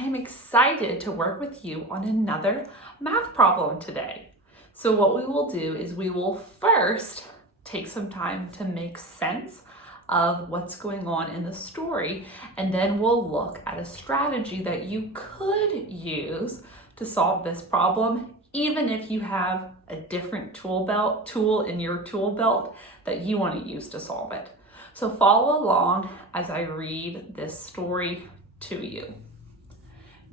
I am excited to work with you on another math problem today. So what we will do is we will first take some time to make sense of what's going on in the story, and then we'll look at a strategy that you could use to solve this problem, even if you have a different tool in your tool belt that you want to use to solve it. So follow along as I read this story to you.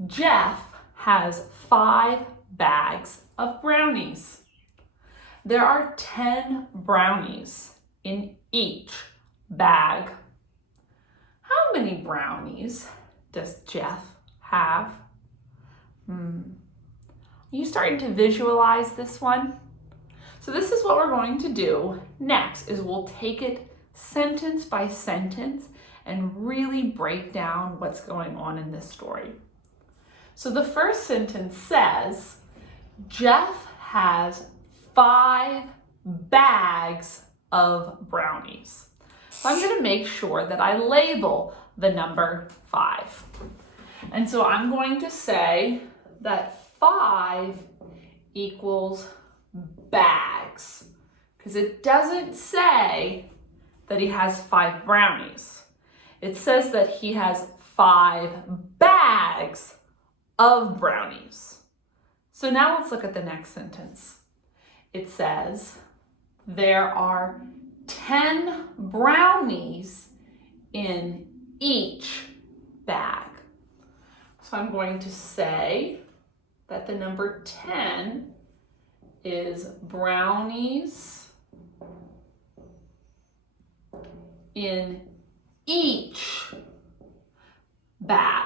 Jeff has 5 bags of brownies. There are 10 brownies in each bag. How many brownies does Jeff have? Are you starting to visualize this one? So this is what we're going to do next is we'll take it sentence by sentence and really break down what's going on in this story. So the first sentence says, Jeff has 5 bags of brownies. So I'm going to make sure that I label the number 5. And so I'm going to say that 5 equals bags, because it doesn't say that he has 5 brownies. It says that he has 5 bags of brownies. So now let's look at the next sentence. It says there are 10 brownies in each bag. So I'm going to say that the number 10 is brownies in each bag.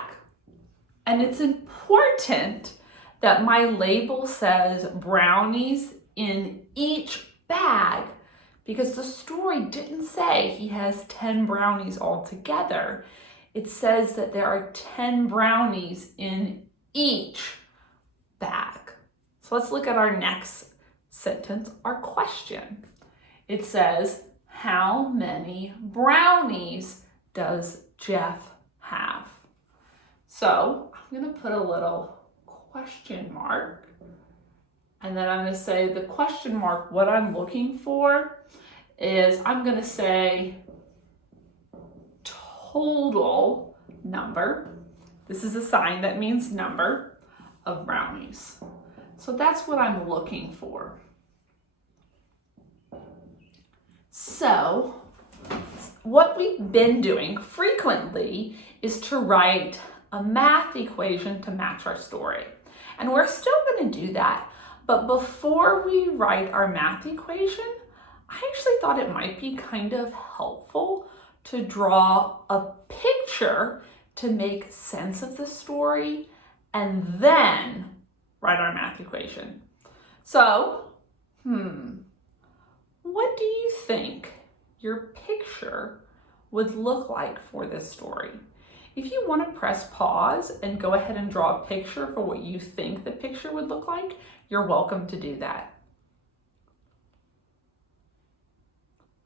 And it's important that my label says brownies in each bag, because the story didn't say he has 10 brownies altogether. It says that there are 10 brownies in each bag. So let's look at our next sentence, our question. It says, how many brownies does Jeff have? So I'm going to put a little question mark, and then I'm going to say the question mark, what I'm looking for is I'm going to say total number. This is a sign that means number of brownies. So that's what I'm looking for. So what we've been doing frequently is to write a math equation to match our story. And we're still going to do that. But before we write our math equation, I actually thought it might be kind of helpful to draw a picture to make sense of the story and then write our math equation. So, what do you think your picture would look like for this story? If you want to press pause and go ahead and draw a picture for what you think the picture would look like, you're welcome to do that.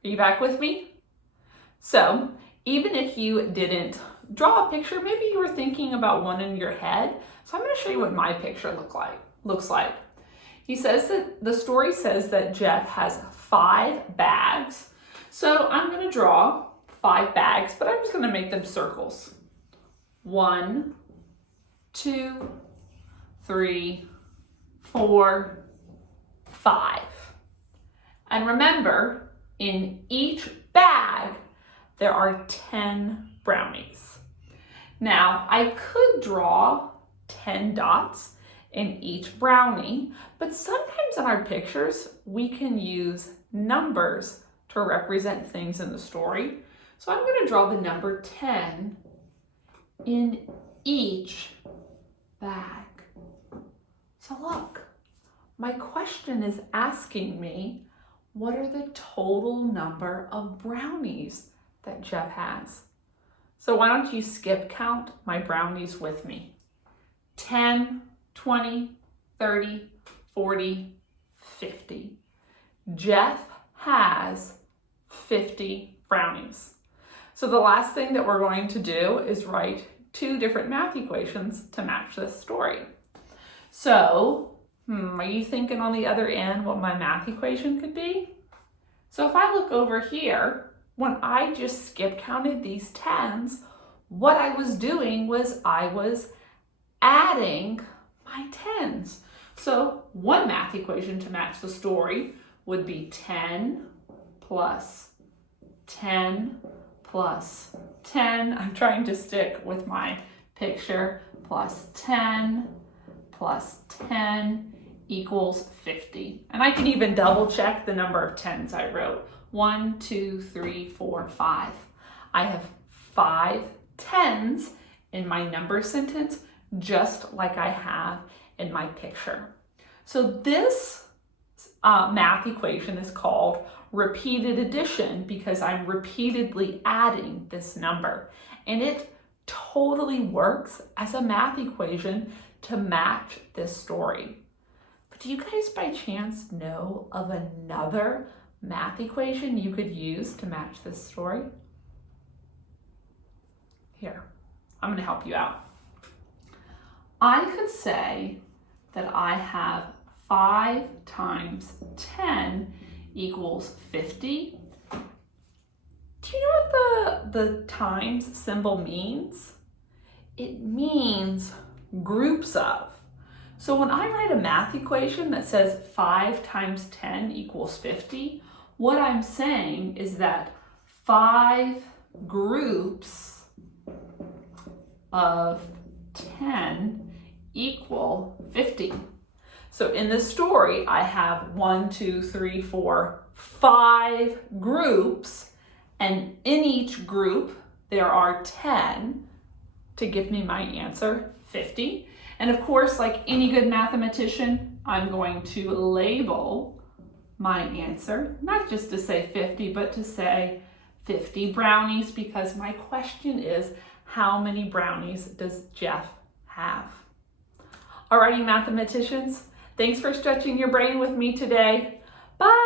Are you back with me? So, even if you didn't draw a picture, maybe you were thinking about one in your head. So I'm going to show you what my picture looks like. He says that the story says that Jeff has 5 bags. So I'm going to draw 5 bags, but I'm just going to make them circles. 1, 2, 3, 4, 5. And remember, in each bag, there are 10 brownies. Now, I could draw 10 dots in each brownie, but sometimes in our pictures, we can use numbers to represent things in the story. So I'm going to draw the number 10 in each bag. So look, my question is asking me, what are the total number of brownies that Jeff has? So why don't you skip count my brownies with me? 10, 20, 30, 40, 50. Jeff has 50 brownies. So the last thing that we're going to do is write two different math equations to match this story. So, are you thinking on the other end what my math equation could be? So if I look over here, when I just skip counted these tens, what I was doing was I was adding my tens. So one math equation to match the story would be 10 plus 10 plus 10. I'm trying to stick with my picture. Plus 10 plus 10 equals 50. And I can even double check the number of tens I wrote. 1, 2, 3, 4, 5. I have 5 tens in my number sentence, just like I have in my picture. So this math equation is called repeated addition because I'm repeatedly adding this number. And it totally works as a math equation to match this story. But do you guys by chance know of another math equation you could use to match this story? Here, I'm going to help you out. I could say that I have 5 times 10 equals 50. Do you know what the times symbol means? It means groups of. So when I write a math equation that says 5 times 10 equals 50, what I'm saying is that 5 groups of 10 equal 50. So in this story, I have 1, 2, 3, 4, 5 groups, and in each group, there are 10 to give me my answer, 50. And of course, like any good mathematician, I'm going to label my answer, not just to say 50, but to say 50 brownies, because my question is, how many brownies does Jeff have? Alrighty, mathematicians, thanks for stretching your brain with me today. Bye.